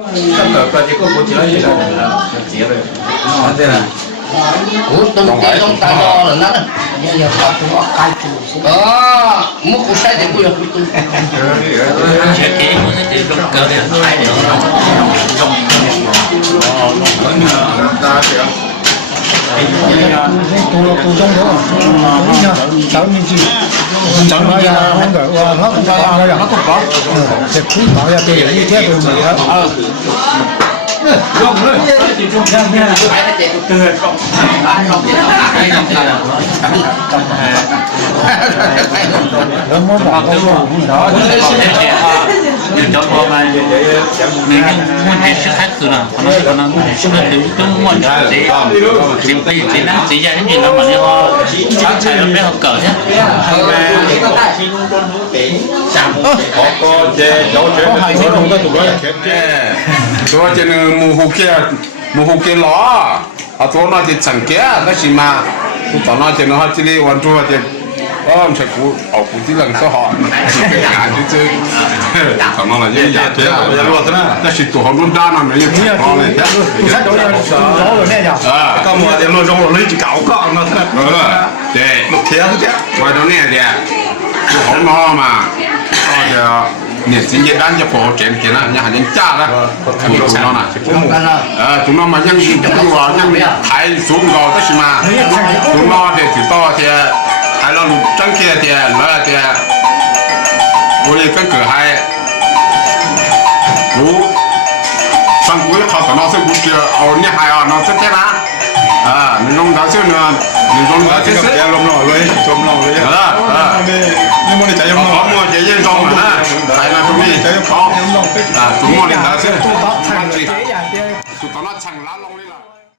这个不接了，接了，对了。东大道了那，啊，我不晒的不要。叫我们每天我还是还去了，可能是个跟我这那这家人家那么的话，菜都比较高些。ตัวเจนมูฮูเกล้ออ่ะตัวน่าจะสังเกตก็สิมาตัวน่าจะน่าจะเรียกวันตัวจะใช่กูเอากูที่หลังสะหอการที่เจอตัวน่าจะยังเจ้าจะรู้นะแต่สิตัวเขาลุ้นด้านนั้นไม่ยังพอเลยใช่ตัวนี้ร้องเลยแน่จ้ะก็มัวแต่เราร้องเลยจะเก่าก็นั่นแหละเด็กลูกเทียนเจ้าไว้ตรงนี้เด็กของน้องมาก็จะเนี่ยสิ่งที่ด้านจะพอเจนนะยังหันยังจ้าละถูกต้องนะถูกต้องมายังตัวยังไทยสูงกว่าก็ใช่ไหมถูกต้องเด็กถือต่อเทียไทยเราลูกจังเทียเทียแล้วเทีย我也跟个还如上古考到那时候就哦你还要那这天啦你弄到这呢你弄到这是别弄了เลยจมลงเลยนี่มันจะยังมองมันจะยังจมนะไทยนะตรงนี้จะยังพอตรงนี้นะเส้นตัวตัดทางจีสุดตอนนั้นช่างล้านลงเลยล่ะ